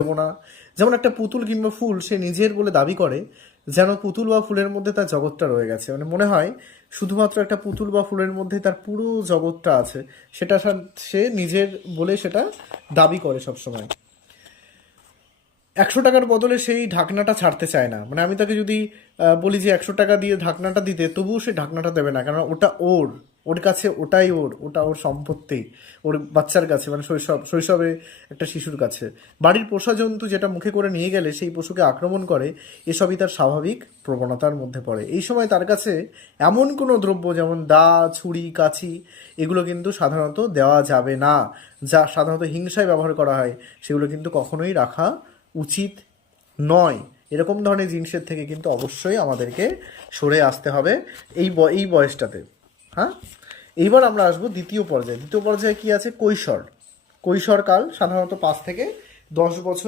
দেবো না। যেমন একটা পুতুল কিংবা ফুল সে নিজের বলে দাবি করে, যেন পুতুল বা ফুলের মধ্যে তার জগৎটা রয়ে গেছে, মানে মনে হয় শুধুমাত্র একটা পুতুল বা ফুলের মধ্যে তার পুরো জগৎটা আছে, সেটা সে নিজের বলে সেটা দাবি করে সবসময়। 100 টাকার বদলে সেই ঢাকনাটা ছাড়তে চায় না, মানে আমি তাকে যদি বলি যে 100 টাকা দিয়ে ঢাকনাটা দিতে, তবুও সে ঢাকনাটা দেবে না, কারণ ওটা ওর, ওর কাছে ওটাই ওটা ওর সম্পত্তি, ওর বাচ্চার কাছে, মানে শৈশবে একটা শিশুর কাছে। বাড়ির পোষা জন্তু যেটা মুখে করে নিয়ে গেলে সেই পশুকে আক্রমণ করে, এসবই তার স্বাভাবিক প্রবণতার মধ্যে পড়ে। এই সময় তার কাছে এমন কোনো দ্রব্য যেমন দা, ছুরি, কাঁচি, এগুলো কিন্তু সাধারণত দেওয়া যাবে না, যা সাধারণত হিংসায় ব্যবহার করা হয়, সেগুলো কিন্তু কখনোই রাখা উচিত নয়। এরকম ধরনের জিনিসের থেকে কিন্তু অবশ্যই আমাদেরকে সরে আসতে হবে এই বয়সটাতে। হ্যাঁ, এইবার আমরা আসবো দ্বিতীয় পর্যায়ে। দ্বিতীয় পর্যায়ে কি আছে? কৈশোর। কৈশোরকাল সাধারণত 5 থেকে 10 বছর